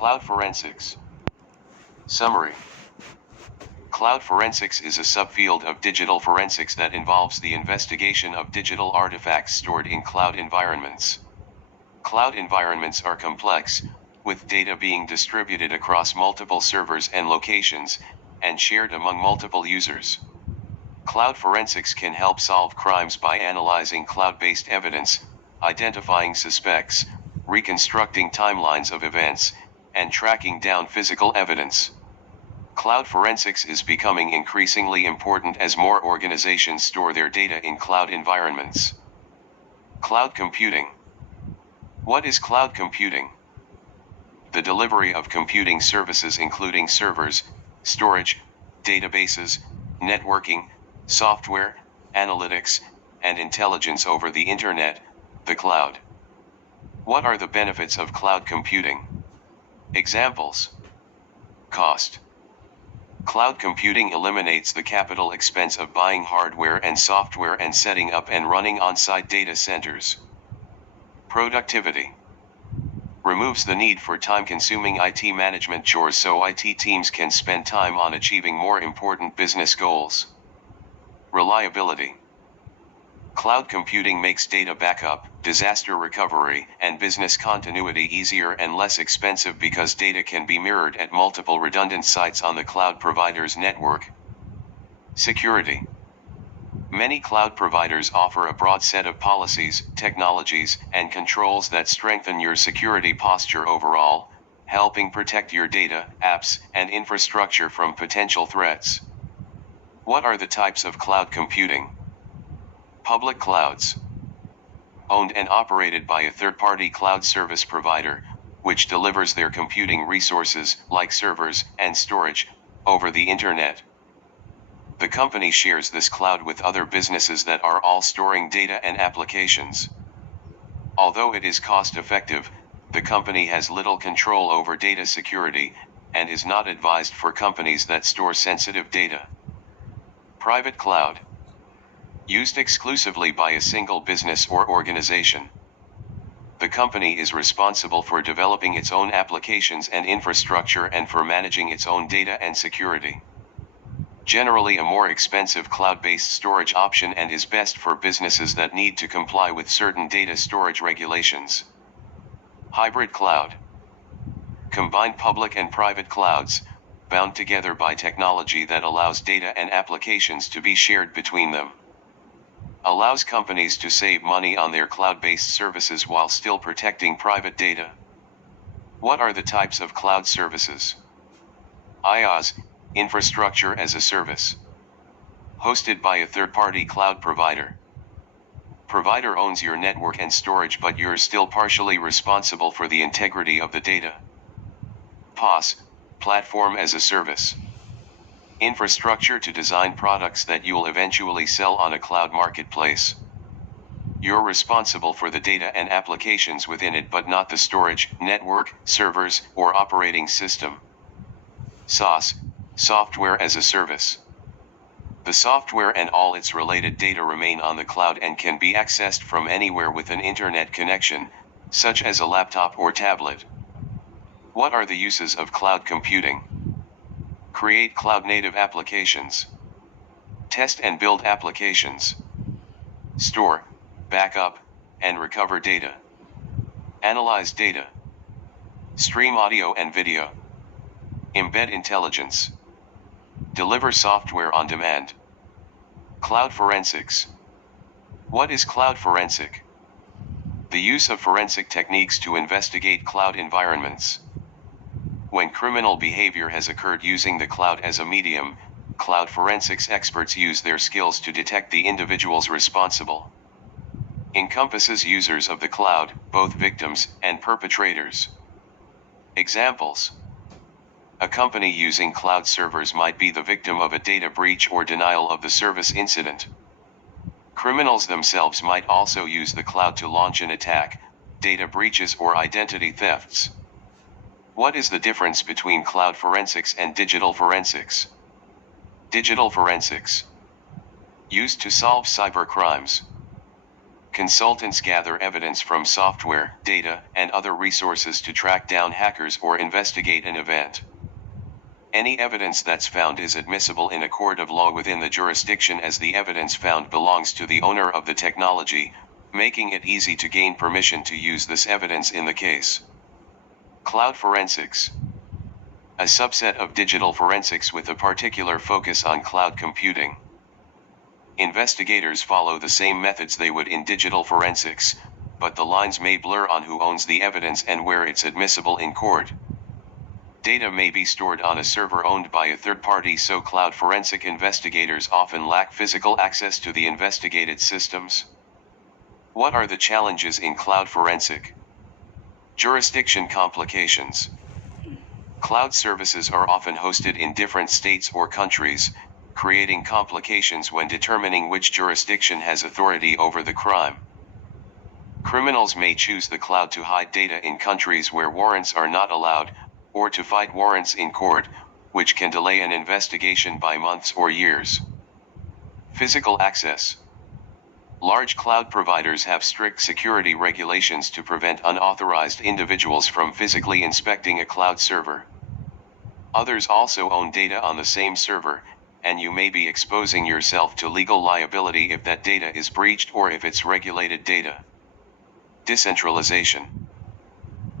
Cloud forensics. Summary. Cloud forensics is a subfield of digital forensics that involves the investigation of digital artifacts stored in cloud environments. Cloud environments are complex, with data being distributed across multiple servers and locations, and shared among multiple users. Cloud forensics can help solve crimes by analyzing cloud-based evidence, identifying suspects, reconstructing timelines of events, and tracking down physical evidence. Cloud forensics is becoming increasingly important as more organizations store their data in cloud environments. Cloud computing. What is cloud computing? The delivery of computing services including servers, storage, databases, networking, software, analytics, and intelligence over the internet, the cloud. What are the benefits of cloud computing? Examples. Cost. Cloud computing eliminates the capital expense of buying hardware and software and setting up and running on-site data centers. Productivity. Removes the need for time-consuming IT management chores so IT teams can spend time on achieving more important business goals. Reliability. Cloud computing makes data backup, disaster recovery, and business continuity easier and less expensive because data can be mirrored at multiple redundant sites on the cloud provider's network. Security. Many cloud providers offer a broad set of policies, technologies, and controls that strengthen your security posture overall, helping protect your data, apps, and infrastructure from potential threats. What are the types of cloud computing? Public clouds. Owned and operated by a third-party cloud service provider, which delivers their computing resources, like servers and storage, over the internet. The company shares this cloud with other businesses that are all storing data and applications. Although it is cost-effective, the company has little control over data security, and is not advised for companies that store sensitive data. Private cloud. Used exclusively by a single business or organization. The company is responsible for developing its own applications and infrastructure and for managing its own data and security. Generally a more expensive cloud-based storage option and is best for businesses that need to comply with certain data storage regulations. Hybrid cloud. Combine public and private clouds, bound together by technology that allows data and applications to be shared between them. Allows companies to save money on their cloud-based services while still protecting private data. What are the types of cloud services? IaaS, Infrastructure as a Service. Hosted by a third-party cloud provider. Provider owns your network and storage but you're still partially responsible for the integrity of the data. PaaS, Platform as a Service. Infrastructure to design products that you'll eventually sell on a cloud marketplace. You're responsible for the data and applications within it but not the storage, network, servers, or operating system. SaaS, Software as a Service. The software and all its related data remain on the cloud and can be accessed from anywhere with an internet connection, such as a laptop or tablet. What are the uses of cloud computing? Create cloud-native applications. Test and build applications. Store, backup, and recover data. Analyze data. Stream audio and video. Embed intelligence. Deliver software on demand. Cloud forensics. What is cloud forensic? The use of forensic techniques to investigate cloud environments. When criminal behavior has occurred using the cloud as a medium, cloud forensics experts use their skills to detect the individuals responsible. Encompasses users of the cloud, both victims and perpetrators. Examples. A company using cloud servers might be the victim of a data breach or denial of the service incident. Criminals themselves might also use the cloud to launch an attack, data breaches or identity thefts. What is the difference between cloud forensics and digital forensics? Digital forensics. Used to solve cyber crimes. Consultants gather evidence from software, data, and other resources to track down hackers or investigate an event. Any evidence that's found is admissible in a court of law within the jurisdiction as the evidence found belongs to the owner of the technology, making it easy to gain permission to use this evidence in the case. Cloud forensics. A subset of digital forensics with a particular focus on cloud computing. Investigators follow the same methods they would in digital forensics, but the lines may blur on who owns the evidence and where it's admissible in court. Data may be stored on a server owned by a third party, so cloud forensic investigators often lack physical access to the investigated systems. What are the challenges in cloud forensic? Jurisdiction complications. Cloud services are often hosted in different states or countries, creating complications when determining which jurisdiction has authority over the crime. Criminals may choose the cloud to hide data in countries where warrants are not allowed, or to fight warrants in court, which can delay an investigation by months or years. Physical access. Large cloud providers have strict security regulations to prevent unauthorized individuals from physically inspecting a cloud server. Others also own data on the same server, and you may be exposing yourself to legal liability if that data is breached or if it's regulated data. Decentralization.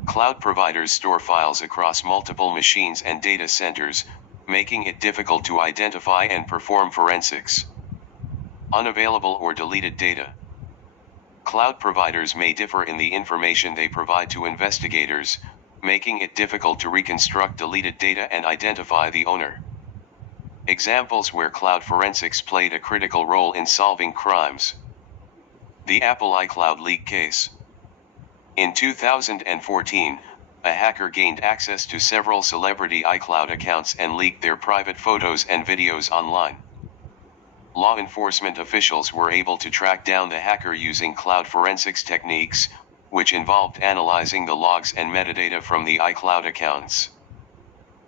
Cloud providers store files across multiple machines and data centers, making it difficult to identify and perform forensics. Unavailable or deleted data. Cloud providers may differ in the information they provide to investigators, making it difficult to reconstruct deleted data and identify the owner. Examples where cloud forensics played a critical role in solving crimes. The Apple iCloud leak case. In 2014, a hacker gained access to several celebrity iCloud accounts and leaked their private photos and videos online. Law enforcement officials were able to track down the hacker using cloud forensics techniques, which involved analyzing the logs and metadata from the iCloud accounts.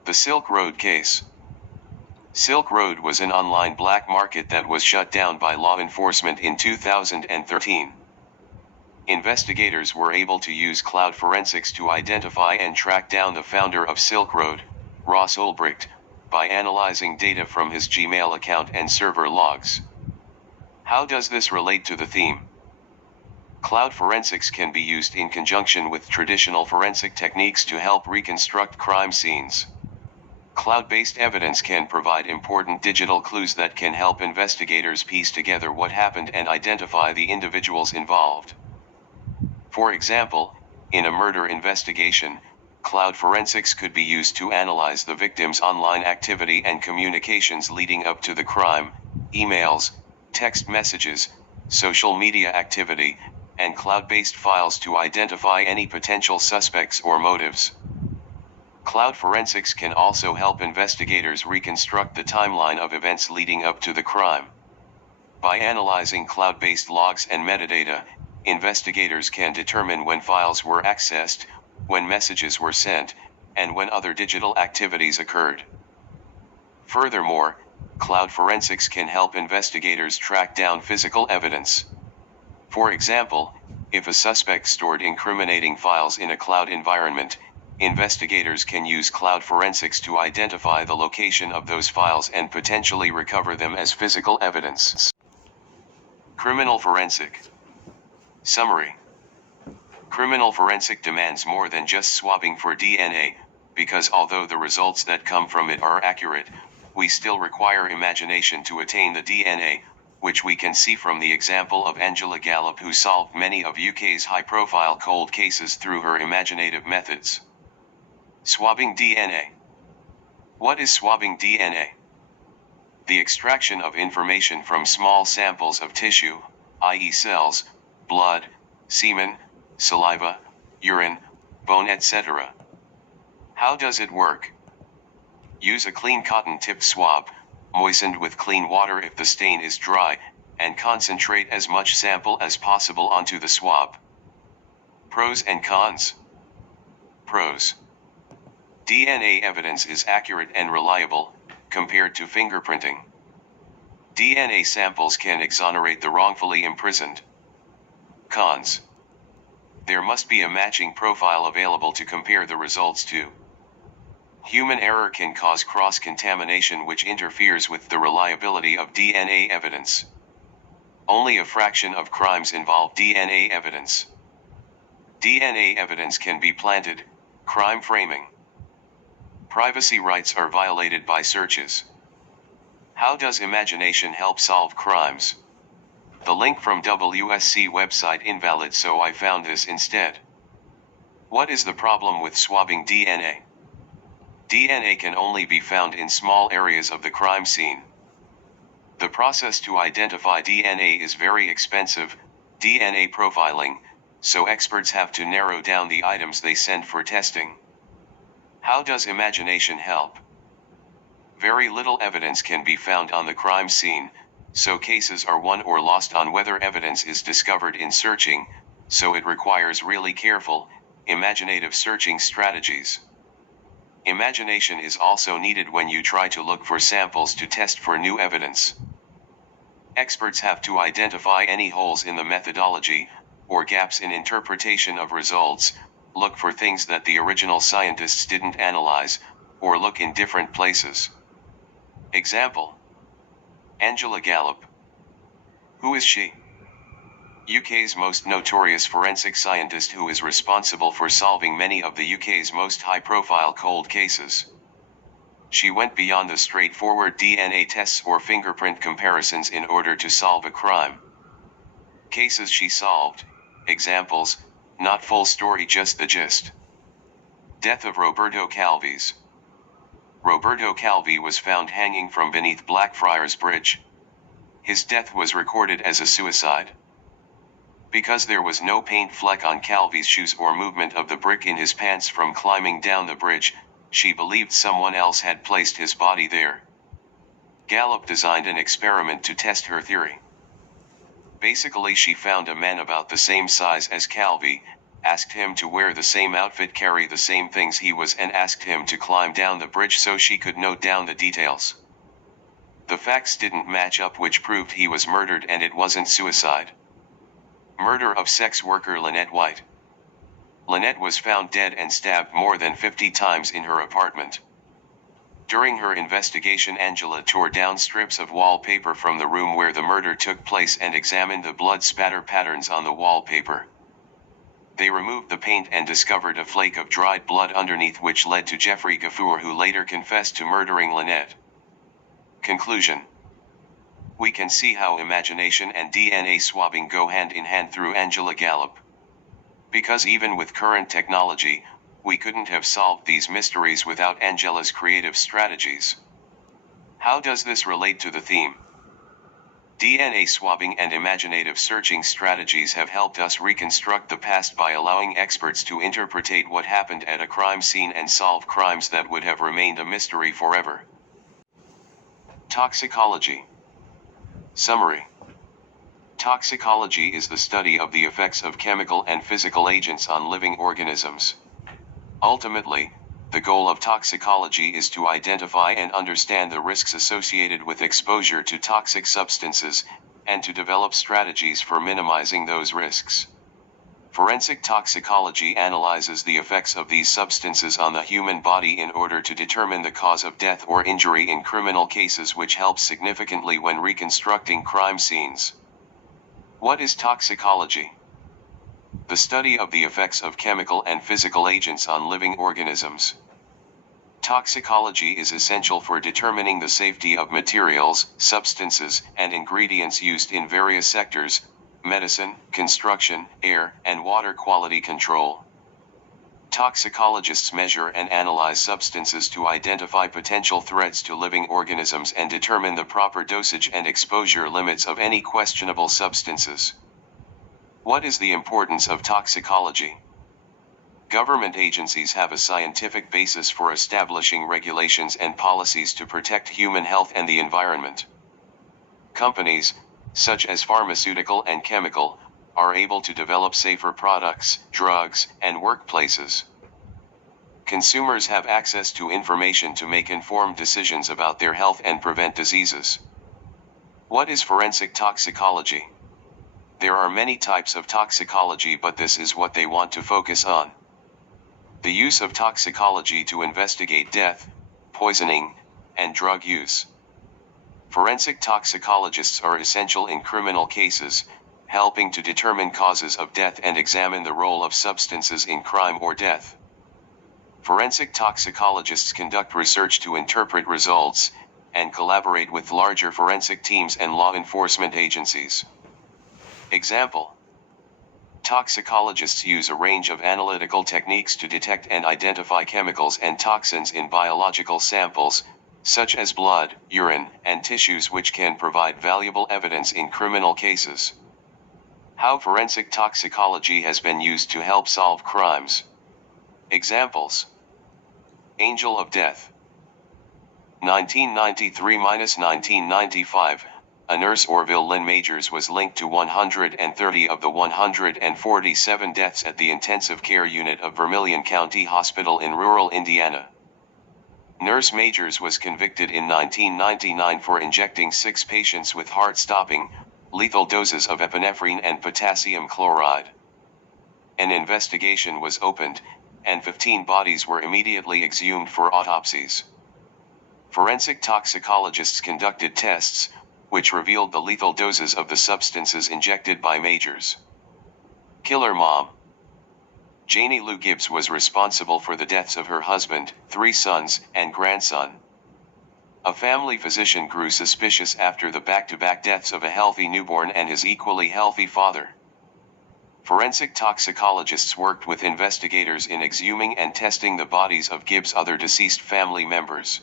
The Silk Road case. Silk Road was an online black market that was shut down by law enforcement in 2013. Investigators were able to use cloud forensics to identify and track down the founder of Silk Road, Ross Ulbricht, by analyzing data from his Gmail account and server logs. How does this relate to the theme? Cloud forensics can be used in conjunction with traditional forensic techniques to help reconstruct crime scenes. Cloud-based evidence can provide important digital clues that can help investigators piece together what happened and identify the individuals involved. For example, in a murder investigation, cloud forensics could be used to analyze the victim's online activity and communications leading up to the crime, emails, text messages, social media activity, and cloud-based files to identify any potential suspects or motives. Cloud forensics can also help investigators reconstruct the timeline of events leading up to the crime. By analyzing cloud-based logs and metadata, investigators can determine when files were accessed, when messages were sent, and when other digital activities occurred. Furthermore, cloud forensics can help investigators track down physical evidence. For example, if a suspect stored incriminating files in a cloud environment, investigators can use cloud forensics to identify the location of those files and potentially recover them as physical evidence. Criminal forensic. Summary. Criminal forensic demands more than just swabbing for DNA, because although the results that come from it are accurate, we still require imagination to attain the DNA, which we can see from the example of Angela Gallup, who solved many of UK's high-profile cold cases through her imaginative methods. Swabbing DNA. What is swabbing DNA? The extraction of information from small samples of tissue, i.e. cells, blood, semen, saliva, urine, bone, etc. How does it work? Use a clean cotton-tipped swab, moistened with clean water if the stain is dry, and concentrate as much sample as possible onto the swab. Pros and cons. Pros. DNA evidence is accurate and reliable, compared to fingerprinting. DNA samples can exonerate the wrongfully imprisoned. Cons. There must be a matching profile available to compare the results to. Human error can cause cross-contamination which interferes with the reliability of DNA evidence. Only a fraction of crimes involve DNA evidence. DNA evidence can be planted. Crime framing. Privacy rights are violated by searches. How does imagination help solve crimes? The link from WSC website invalid, so I found this instead. What is the problem with swabbing DNA? DNA can only be found in small areas of the crime scene. The process to identify DNA is very expensive, DNA profiling, so experts have to narrow down the items they send for testing. How does imagination help? Very little evidence can be found on the crime scene, so cases are won or lost on whether evidence is discovered in searching, so it requires really careful, imaginative searching strategies. Imagination is also needed when you try to look for samples to test for new evidence. Experts have to identify any holes in the methodology, or gaps in interpretation of results, look for things that the original scientists didn't analyze, or look in different places. Example: Angela Gallup. Who is she? UK's most notorious forensic scientist who is responsible for solving many of the UK's most high-profile cold cases. She went beyond the straightforward DNA tests or fingerprint comparisons in order to solve a crime. Cases she solved. Examples: not full story, just the gist. Death of Roberto Calvi's. Roberto Calvi was found hanging from beneath Blackfriars Bridge. His death was recorded as a suicide. Because there was no paint fleck on Calvi's shoes or movement of the brick in his pants from climbing down the bridge, she believed someone else had placed his body there. Gallup designed an experiment to test her theory. Basically, she found a man about the same size as Calvi, asked him to wear the same outfit, carry the same things he was, and asked him to climb down the bridge so she could note down the details. The facts didn't match up, which proved he was murdered and it wasn't suicide. Murder of sex worker Lynette White. Lynette was found dead and stabbed more than 50 times in her apartment. During her investigation, Angela tore down strips of wallpaper from the room where the murder took place and examined the blood spatter patterns on the wallpaper. They removed the paint and discovered a flake of dried blood underneath, which led to Jeffrey Gafour, who later confessed to murdering Lynette. Conclusion: we can see how imagination and DNA swabbing go hand in hand through Angela Gallup. Because even with current technology, we couldn't have solved these mysteries without Angela's creative strategies. How does this relate to the theme? DNA swabbing and imaginative searching strategies have helped us reconstruct the past by allowing experts to interpret what happened at a crime scene and solve crimes that would have remained a mystery forever. Toxicology. Summary. Toxicology is the study of the effects of chemical and physical agents on living organisms. Ultimately, the goal of toxicology is to identify and understand the risks associated with exposure to toxic substances, and to develop strategies for minimizing those risks. Forensic toxicology analyzes the effects of these substances on the human body in order to determine the cause of death or injury in criminal cases, which helps significantly when reconstructing crime scenes. What is toxicology? The study of the effects of chemical and physical agents on living organisms. Toxicology is essential for determining the safety of materials, substances, and ingredients used in various sectors: medicine, construction, air, and water quality control. Toxicologists measure and analyze substances to identify potential threats to living organisms and determine the proper dosage and exposure limits of any questionable substances. What is the importance of toxicology? Government agencies have a scientific basis for establishing regulations and policies to protect human health and the environment. Companies, such as pharmaceutical and chemical, are able to develop safer products, drugs, and workplaces. Consumers have access to information to make informed decisions about their health and prevent diseases. What is forensic toxicology? There are many types of toxicology, but this is what they want to focus on. The use of toxicology to investigate death, poisoning, and drug use. Forensic toxicologists are essential in criminal cases, helping to determine causes of death and examine the role of substances in crime or death. Forensic toxicologists conduct research to interpret results, and collaborate with larger forensic teams and law enforcement agencies. Example: toxicologists use a range of analytical techniques to detect and identify chemicals and toxins in biological samples, such as blood, urine, and tissues, which can provide valuable evidence in criminal cases. How forensic toxicology has been used to help solve crimes. Examples: Angel of Death. 1993–1995, a nurse Orville Lynn Majors was linked to 130 of the 147 deaths at the intensive care unit of Vermilion County Hospital in rural Indiana. Nurse Majors was convicted in 1999 for injecting 6 patients with heart-stopping, lethal doses of epinephrine and potassium chloride. An investigation was opened, and 15 bodies were immediately exhumed for autopsies. Forensic toxicologists conducted tests, which revealed the lethal doses of the substances injected by Majors. Killer Mom. Janie Lou Gibbs was responsible for the deaths of her husband, 3 sons, and grandson. A family physician grew suspicious after the back-to-back deaths of a healthy newborn and his equally healthy father. Forensic toxicologists worked with investigators in exhuming and testing the bodies of Gibbs' other deceased family members.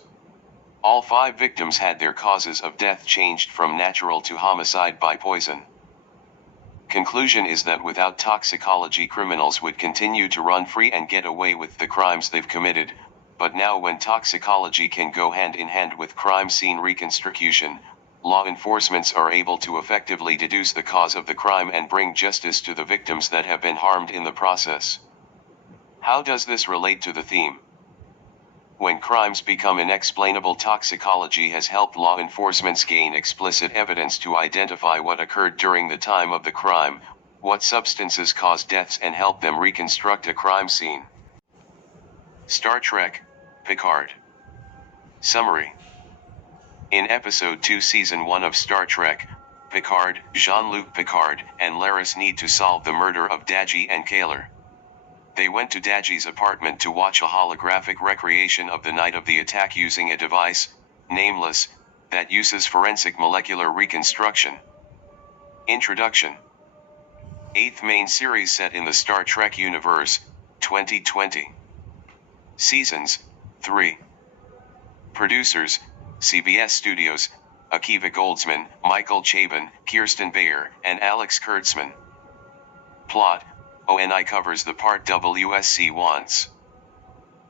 All 5 victims had their causes of death changed from natural to homicide by poison. Conclusion is that without toxicology, criminals would continue to run free and get away with the crimes they've committed, but now when toxicology can go hand in hand with crime scene reconstruction, law enforcement are able to effectively deduce the cause of the crime and bring justice to the victims that have been harmed in the process. How does this relate to the theme? When crimes become inexplainable, toxicology has helped law enforcement gain explicit evidence to identify what occurred during the time of the crime, what substances caused deaths, and help them reconstruct a crime scene. Star Trek, Picard. Summary. In Episode 2, Season 1 of Star Trek, Picard, Jean-Luc Picard, and Laris need to solve the murder of Daji and Kaler. They went to Daji's apartment to watch a holographic recreation of the night of the attack using a device, nameless, that uses forensic molecular reconstruction. Introduction. 8th main series set in the Star Trek universe, 2020. Seasons, 3. Producers, CBS Studios, Akiva Goldsman, Michael Chabon, Kirsten Beyer, and Alex Kurtzman. Plot: ONI covers the part WSC wants.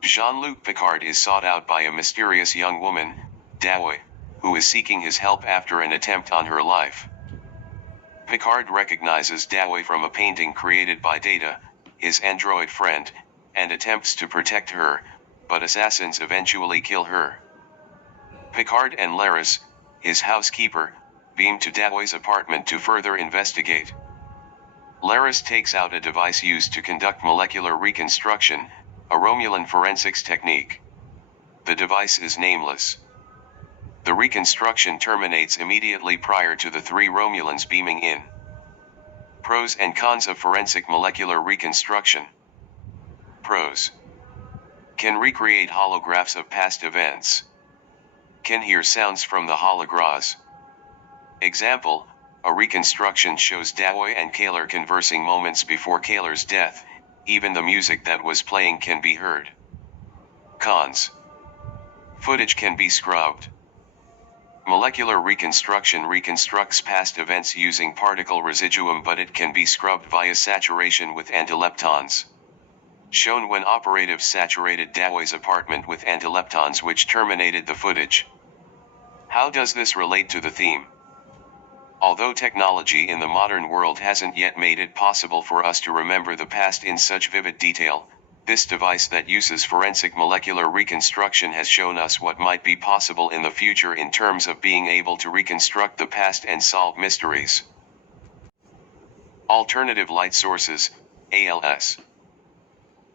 Jean-Luc Picard is sought out by a mysterious young woman, Dawei, who is seeking his help after an attempt on her life. Picard recognizes Dawei from a painting created by Data, his android friend, and attempts to protect her, but assassins eventually kill her. Picard and Laris, his housekeeper, beam to Dawei's apartment to further investigate. Laris takes out a device used to conduct molecular reconstruction, a Romulan forensics technique. The device is nameless. The reconstruction terminates immediately prior to the 3 Romulans beaming in. Pros and cons of forensic molecular reconstruction. Pros: can recreate holographs of past events. Can hear sounds from the holograph. Example: a reconstruction shows Dawei and Kaler conversing moments before Kaler's death. Even the music that was playing can be heard. Cons: footage can be scrubbed. Molecular reconstruction reconstructs past events using particle residuum, but it can be scrubbed via saturation with antileptons. Shown when operatives saturated Dawei's apartment with antileptons, which terminated the footage. How does this relate to the theme? Although technology in the modern world hasn't yet made it possible for us to remember the past in such vivid detail, this device that uses forensic molecular reconstruction has shown us what might be possible in the future in terms of being able to reconstruct the past and solve mysteries. Alternative light sources, ALS.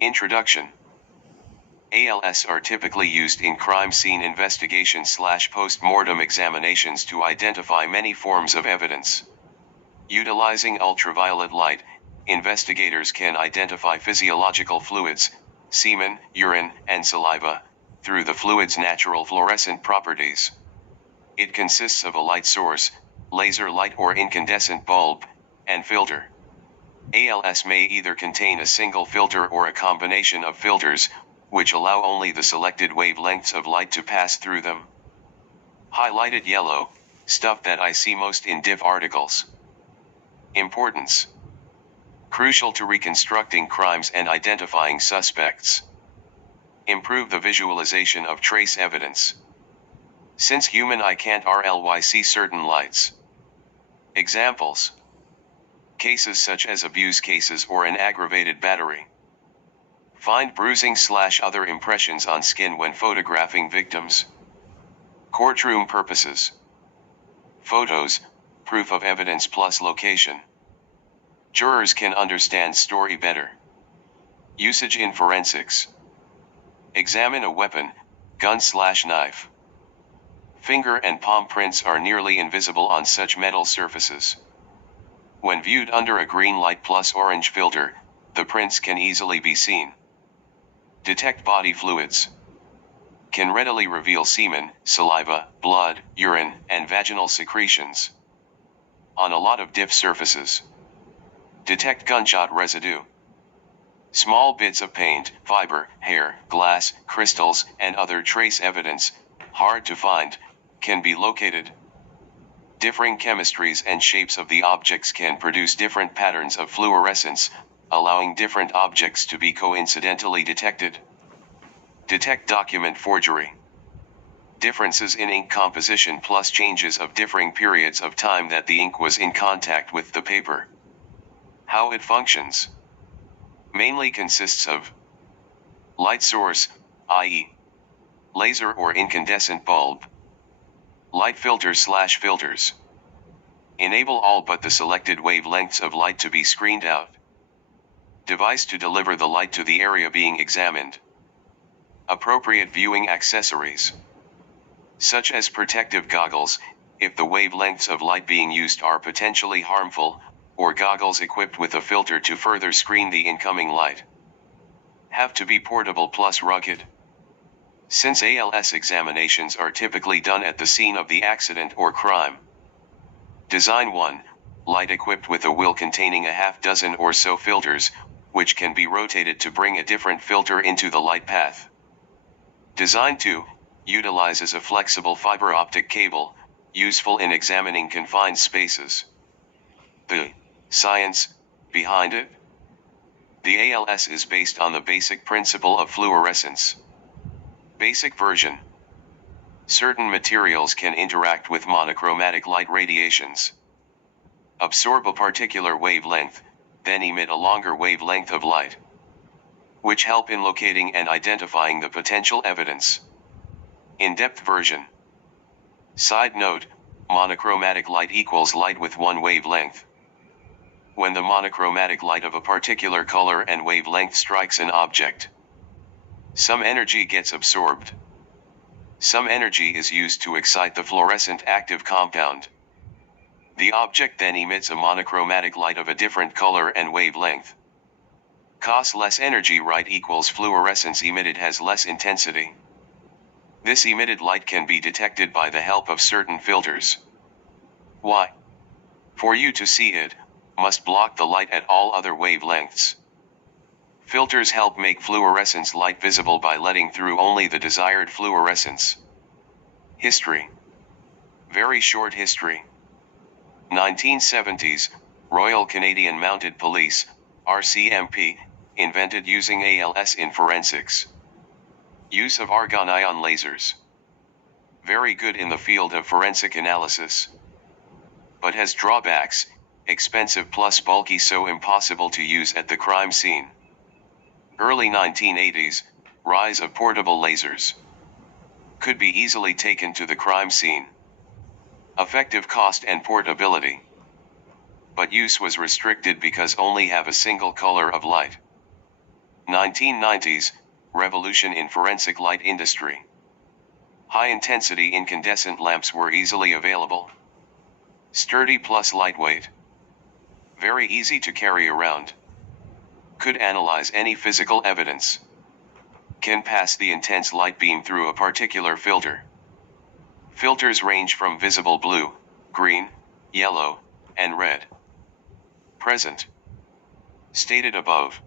Introduction. ALS are typically used in crime scene investigation/post-mortem examinations to identify many forms of evidence. Utilizing ultraviolet light, investigators can identify physiological fluids, semen, urine, and saliva, through the fluid's natural fluorescent properties. It consists of a light source, laser light or incandescent bulb, and filter. ALS may either contain a single filter or a combination of filters, which allow only the selected wavelengths of light to pass through them. Highlighted yellow, stuff that I see most in diff articles. Importance. Crucial to reconstructing crimes and identifying suspects. Improve the visualization of trace evidence. Since human eye can't really see certain lights. Examples. Cases such as abuse cases or an aggravated battery. Find bruising/other impressions on skin when photographing victims. Courtroom purposes. Photos, proof of evidence plus location. Jurors can understand story better. Usage in forensics. Examine a weapon, gun/knife. Finger and palm prints are nearly invisible on such metal surfaces. When viewed under a green light plus orange filter, the prints can easily be seen. Detect body fluids. Can readily reveal semen, saliva, blood, urine, and vaginal secretions. On a lot of diff surfaces. Detect gunshot residue. Small bits of paint, fiber, hair, glass, crystals, and other trace evidence, hard to find, can be located. Differing chemistries and shapes of the objects can produce different patterns of fluorescence, allowing different objects to be coincidentally detected. Detect document forgery. Differences in ink composition plus changes of differing periods of time that the ink was in contact with the paper. How it functions. Mainly consists of light source, i.e., laser or incandescent bulb. Light filters/filters. Enable all but the selected wavelengths of light to be screened out. Device to deliver the light to the area being examined. Appropriate viewing accessories. Such as protective goggles, if the wavelengths of light being used are potentially harmful, or goggles equipped with a filter to further screen the incoming light. Have to be portable plus rugged. Since ALS examinations are typically done at the scene of the accident or crime. Design 1, light equipped with a wheel containing a half dozen or so filters, which can be rotated to bring a different filter into the light path. Design 2, utilizes a flexible fiber optic cable, useful in examining confined spaces. The science behind it. The ALS is based on the basic principle of fluorescence. Basic version. Certain materials can interact with monochromatic light radiations. Absorb a particular wavelength, then emit a longer wavelength of light, which help in locating and identifying the potential evidence. In-depth version. Side note, monochromatic light equals light with one wavelength. When the monochromatic light of a particular color and wavelength strikes an object, some energy gets absorbed. Some energy is used to excite the fluorescent active compound. The object then emits a monochromatic light of a different color and wavelength. Costs less energy, right, equals fluorescence emitted has less intensity. This emitted light can be detected by the help of certain filters. Why? For you to see it, must block the light at all other wavelengths. Filters help make fluorescence light visible by letting through only the desired fluorescence. History. Very short history. 1970s, Royal Canadian Mounted Police, RCMP, invented using ALS in forensics. Use of argon ion lasers. Very good in the field of forensic analysis. But has drawbacks, expensive plus bulky, so impossible to use at the crime scene. Early 1980s, rise of portable lasers. Could be easily taken to the crime scene. Effective cost and portability. but use was restricted because only have a single color of light. 1990s, revolution in forensic light industry. High-intensity incandescent lamps were easily available. Sturdy plus lightweight. Very easy to carry around. Could analyze any physical evidence. Can pass the intense light beam through a particular filter. Filters range from visible blue, green, yellow, and red. Present. Stated above.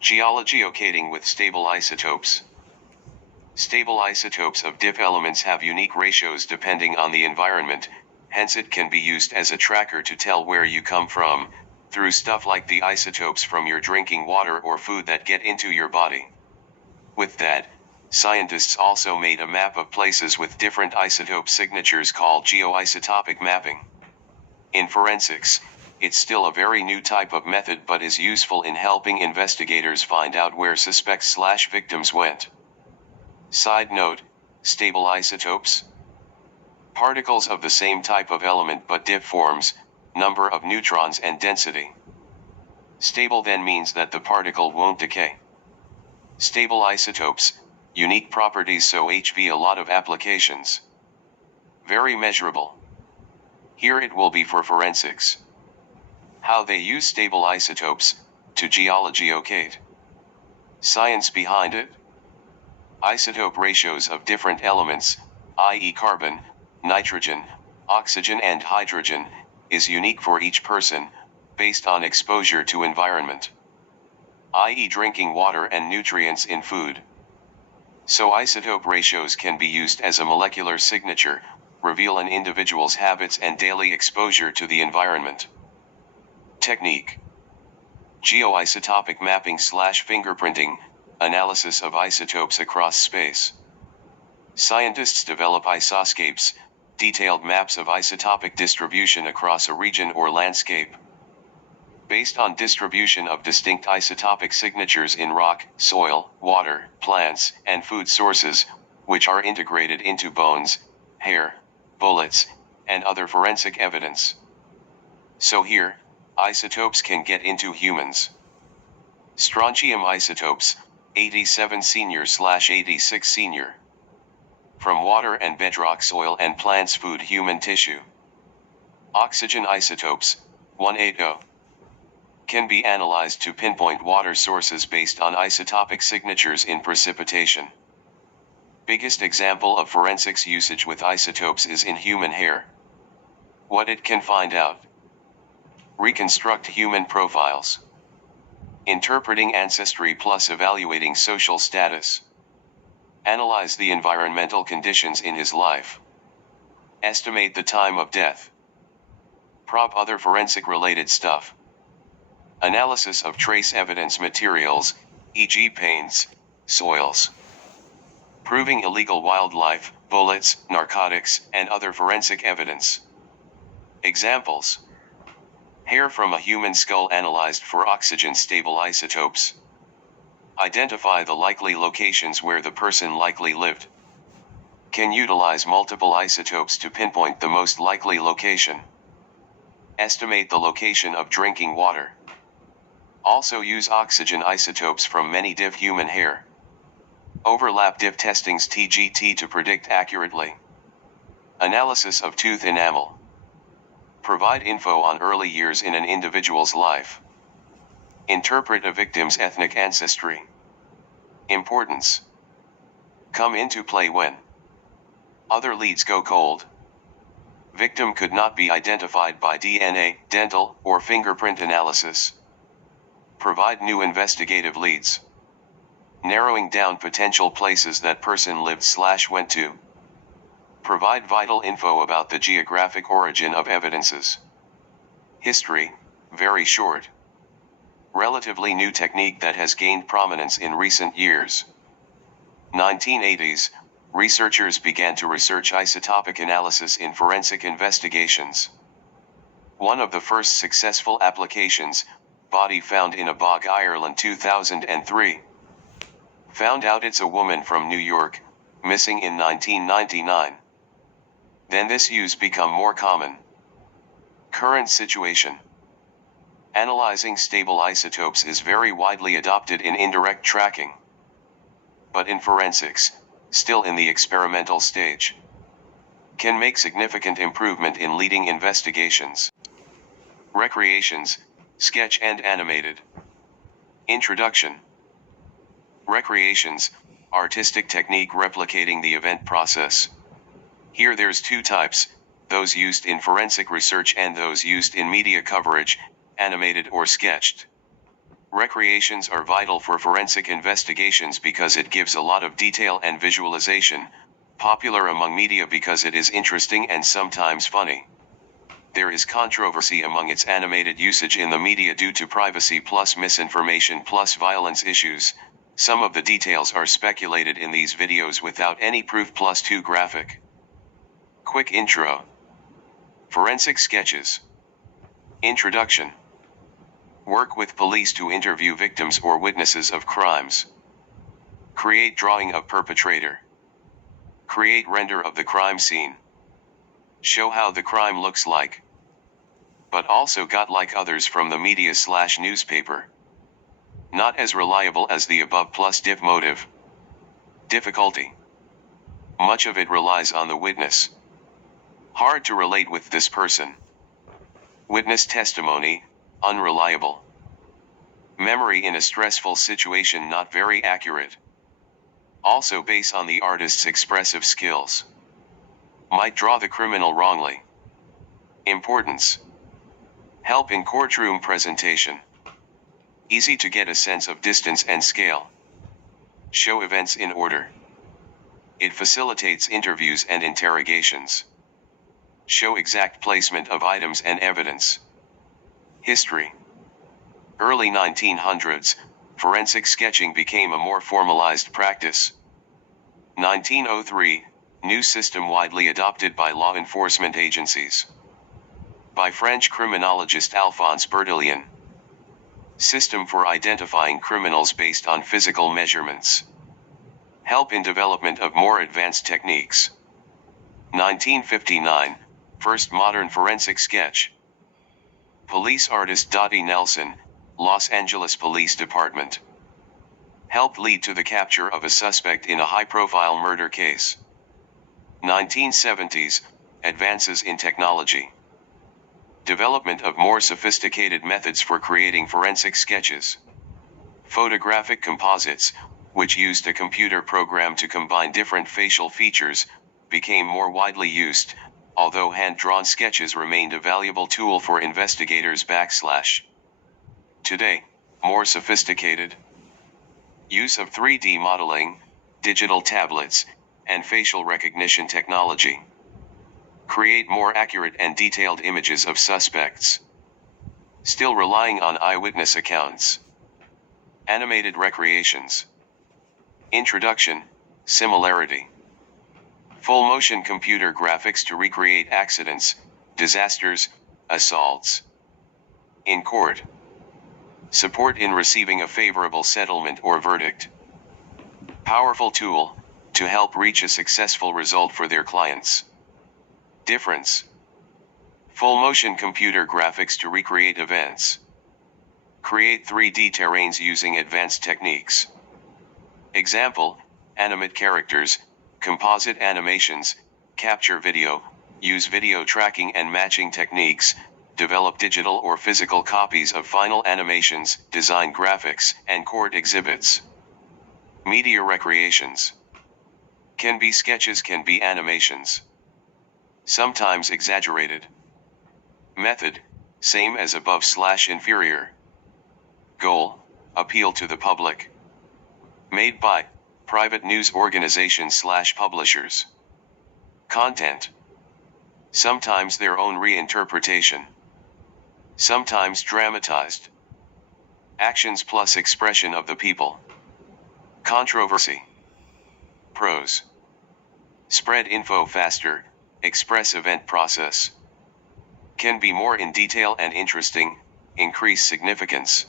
Geolocating with stable isotopes. Stable isotopes of diff elements have unique ratios depending on the environment, hence it can be used as a tracker to tell where you come from, through stuff like the isotopes from your drinking water or food that get into your body. With that, scientists also made a map of places with different isotope signatures called geoisotopic mapping. In forensics, it's still a very new type of method but is useful in helping investigators find out where suspects/victims went. Side note, stable isotopes? Particles of the same type of element but diff forms, number of neutrons and density. Stable then means that the particle won't decay. Stable isotopes, unique properties, so HV a lot of applications. Very measurable. Here it will be for forensics. How they use stable isotopes to geolocate. Science behind it. Isotope ratios of different elements, i.e. carbon, nitrogen, oxygen and hydrogen, is unique for each person, based on exposure to environment, i.e. drinking water and nutrients in food. So isotope ratios can be used as a molecular signature, reveal an individual's habits and daily exposure to the environment. Technique. Geoisotopic mapping/fingerprinting, analysis of isotopes across space. Scientists develop isoscapes, detailed maps of isotopic distribution across a region or landscape. Based on distribution of distinct isotopic signatures in rock, soil, water, plants, and food sources, which are integrated into bones, hair, bullets, and other forensic evidence. So here, isotopes can get into humans. Strontium isotopes, 87 senior/86 senior. From water and bedrock, soil and plants, food, human tissue. Oxygen isotopes, 180. Can be analyzed to pinpoint water sources based on isotopic signatures in precipitation. Biggest example of forensics usage with isotopes is in human hair. What it can find out. Reconstruct human profiles. Interpreting ancestry plus evaluating social status. Analyze the environmental conditions in his life. Estimate the time of death. Probe other forensic related stuff. Analysis of trace evidence materials, e.g. paints, soils. Proving illegal wildlife, bullets, narcotics, and other forensic evidence. Examples. Hair from a human skull analyzed for oxygen-stable isotopes. Identify the likely locations where the person likely lived. Can utilize multiple isotopes to pinpoint the most likely location. Estimate the location of drinking water. Also use oxygen isotopes from many diff human hair. Overlap diff testings TGT to predict accurately. Analysis of tooth enamel. Provide info on early years in an individual's life. Interpret a victim's ethnic ancestry. Importance. Come into play when other leads go cold. Victim could not be identified by DNA, dental, or fingerprint analysis. Provide new investigative leads. Narrowing down potential places that person lived/went to. Provide vital info about the geographic origin of evidences. History, very short. Relatively new technique that has gained prominence in recent years. 1980s, researchers began to research isotopic analysis in forensic investigations. One of the first successful applications, body found in a bog, Ireland, 2003. Found out it's a woman from New York, missing in 1999. Then this use become more common. Current situation. Analyzing stable isotopes is very widely adopted in indirect tracking, but in forensics, still in the experimental stage. Can make significant improvement in leading investigations. Recreations, sketch and animated. Introduction. Recreations, artistic technique replicating the event process. Here there's two types, those used in forensic research and those used in media coverage, animated or sketched. Recreations are vital for forensic investigations because it gives a lot of detail and visualization, popular among media because it is interesting and sometimes funny. There is controversy among its animated usage in the media due to privacy plus misinformation plus violence issues. Some of the details are speculated in these videos without any proof plus too graphic. Quick intro. Forensic sketches. Introduction. Work with police to interview victims or witnesses of crimes. Create drawing of perpetrator. Create render of the crime scene. Show how the crime looks like, but also got like others from the media/newspaper. Not as reliable as the above plus diff motive. Difficulty. Much of it relies on the witness. Hard to relate with this person. Witness testimony, unreliable. Memory in a stressful situation not very accurate. Also based on the artist's expressive skills. Might draw the criminal wrongly. Importance. Help in courtroom presentation. Easy to get a sense of distance and scale. Show events in order. It facilitates interviews and interrogations. Show exact placement of items and evidence. History. Early 1900s, forensic sketching became a more formalized practice. 1903, new system widely adopted by law enforcement agencies. By French criminologist Alphonse Bertillon. System for identifying criminals based on physical measurements. Help in development of more advanced techniques. 1959, first modern forensic sketch. Police artist Dottie Nelson, Los Angeles Police Department. Helped lead to the capture of a suspect in a high-profile murder case. 1970s, advances in technology. Development of more sophisticated methods for creating forensic sketches. Photographic composites, which used a computer program to combine different facial features, became more widely used, although hand-drawn sketches remained a valuable tool for investigators. Today, more sophisticated use of 3D modeling, digital tablets, and facial recognition technology. Create more accurate and detailed images of suspects. Still relying on eyewitness accounts. Animated recreations. Introduction, similarity. Full motion computer graphics to recreate accidents, disasters, assaults. In court. Support in receiving a favorable settlement or verdict. Powerful tool, to help reach a successful result for their clients. Difference. Full motion computer graphics to recreate events. Create 3D terrains using advanced techniques. Example, animate characters, composite animations, capture video, use video tracking and matching techniques, develop digital or physical copies of final animations, design graphics, and court exhibits. Media recreations. Can be sketches, can be animations. Sometimes exaggerated. Method, same as above/inferior. Goal, appeal to the public. Made by private news organizations/publishers. Content. Sometimes their own reinterpretation. Sometimes dramatized. Actions plus expression of the people. Controversy. Pros. Spread info faster, express event process. Can be more in detail and interesting, increase significance.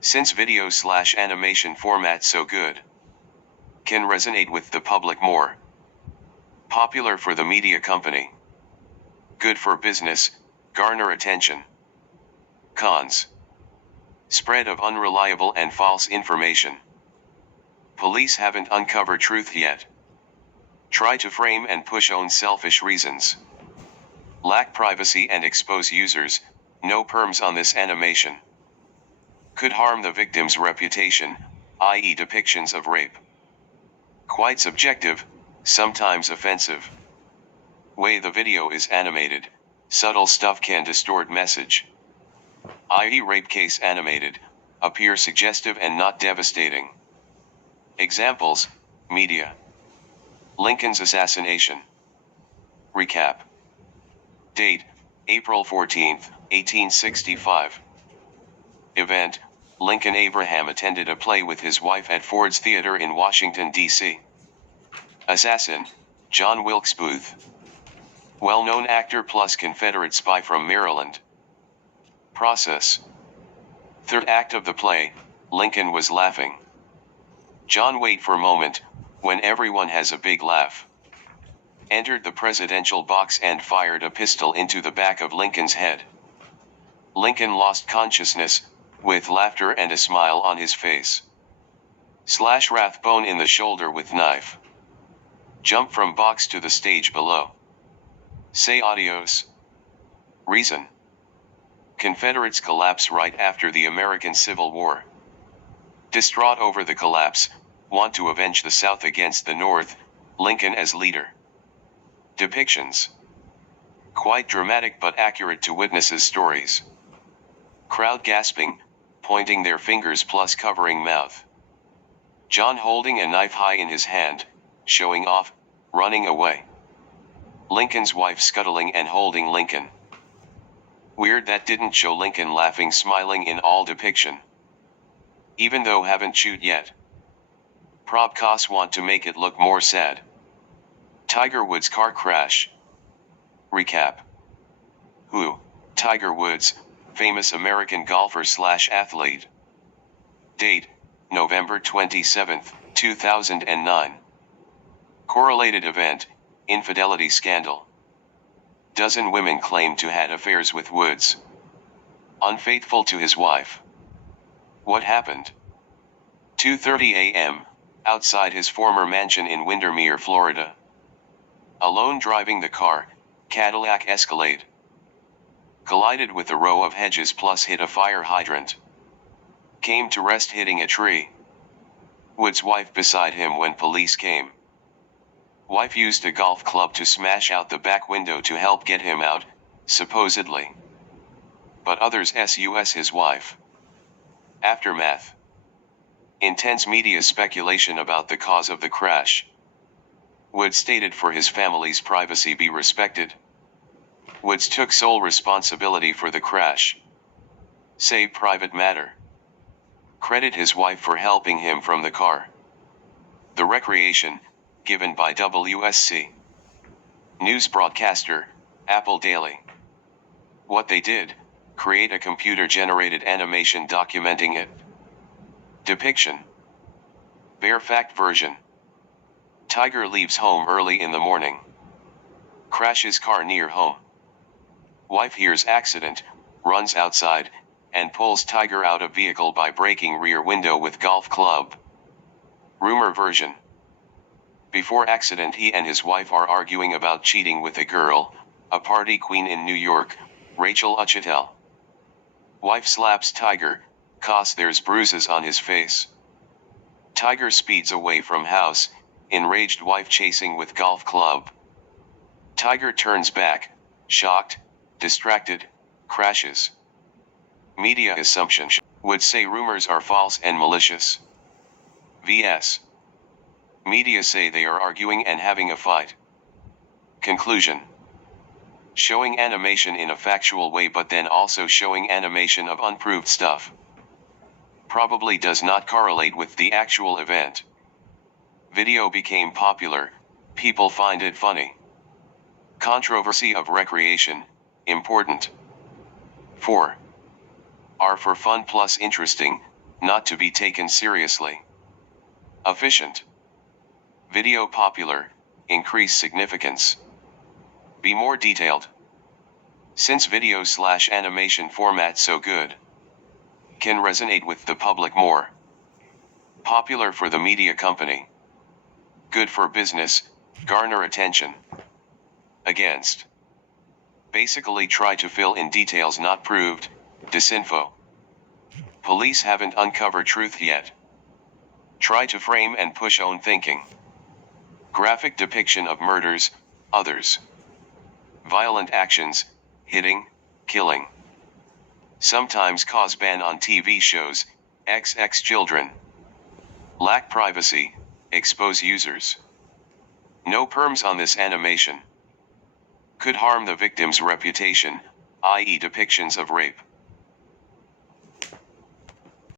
Since video/animation format so good. Can resonate with the public more. Popular for the media company. Good for business, Garner attention. Cons. Spread of unreliable and false information. Police haven't uncovered truth yet. Try to frame and push own selfish reasons. Lack privacy and expose users, no perms on this animation. Could harm the victim's reputation, i.e. depictions of rape. Quite subjective, sometimes offensive. Way the video is animated, subtle stuff can distort message. I.e. rape case animated, appear suggestive and not devastating. Examples, media. Lincoln's assassination. Recap. Date, April 14, 1865. Event, Lincoln Abraham attended a play with his wife at Ford's Theater in Washington, D.C. Assassin, John Wilkes Booth. Well-known actor plus Confederate spy from Maryland. Process. Third act of the play, Lincoln was laughing. John wait for a moment, when everyone has a big laugh. Entered the presidential box and fired a pistol into the back of Lincoln's head. Lincoln lost consciousness, with laughter and a smile on his face. Slash Rathbone in the shoulder with knife. Jump from box to the stage below. Say adios. Reason. Confederates collapse right after the American Civil War. Distraught over the collapse, want to avenge the South against the North, Lincoln as leader. Depictions. Quite dramatic but accurate to witnesses' stories. Crowd gasping, pointing their fingers plus covering mouth. John holding a knife high in his hand, showing off, running away. Lincoln's wife scuttling and holding Lincoln. Weird that didn't show Lincoln laughing smiling in all depiction. Even though haven't shoot yet. Prop costs want to make it look more sad. Tiger Woods car crash. Recap. Who? Tiger Woods, famous American golfer slash athlete. Date, November 27, 2009. Correlated event, infidelity scandal. Dozen women claim to had affairs with Woods. Unfaithful to his wife. What happened? 2:30 a.m., outside his former mansion in Windermere, Florida. Alone driving the car, Cadillac Escalade. Collided with a row of hedges plus hit a fire hydrant. Came to rest hitting a tree. Woods' wife beside him when police came. Wife used a golf club to smash out the back window to help get him out, supposedly. But others sus his wife. Aftermath. Intense media speculation about the cause of the crash. Woods stated for his family's privacy be respected. Woods took sole responsibility for the crash. Say private matter. Credit his wife for helping him from the car. The recreation, given by WSC. News broadcaster, Apple Daily. What they did, create a computer-generated animation documenting it. Depiction. Bare fact version. Tiger leaves home early in the morning. Crashes car near home. Wife hears accident, runs outside, and pulls Tiger out of vehicle by breaking rear window with golf club. Rumor version. Before accident he and his wife are arguing about cheating with a girl, a party queen in New York, Rachel Uchitel. Wife slaps Tiger, cause there's bruises on his face. Tiger speeds away from house, enraged wife chasing with golf club. Tiger turns back, shocked, distracted, crashes. Media assumption would say rumors are false and malicious. vs. Media say they are arguing and having a fight. Conclusion. Showing animation in a factual way but then also showing animation of unproved stuff. Probably does not correlate with the actual event. Video became popular, people find it funny. Controversy of recreation, important. 4. Are for fun plus interesting, not to be taken seriously. Efficient. Video popular, increase significance. Be more detailed. Since video/animation format so good, can resonate with the public more. Popular for the media company. Good for business, garner attention. Against. Basically try to fill in details not proved, disinfo. Police haven't uncovered truth yet. Try to frame and push own thinking. Graphic depiction of murders, others. Violent actions, hitting, killing. Sometimes cause ban on TV shows, XX children. Lack privacy, expose users. No perms on this animation. Could harm the victim's reputation, i.e. depictions of rape.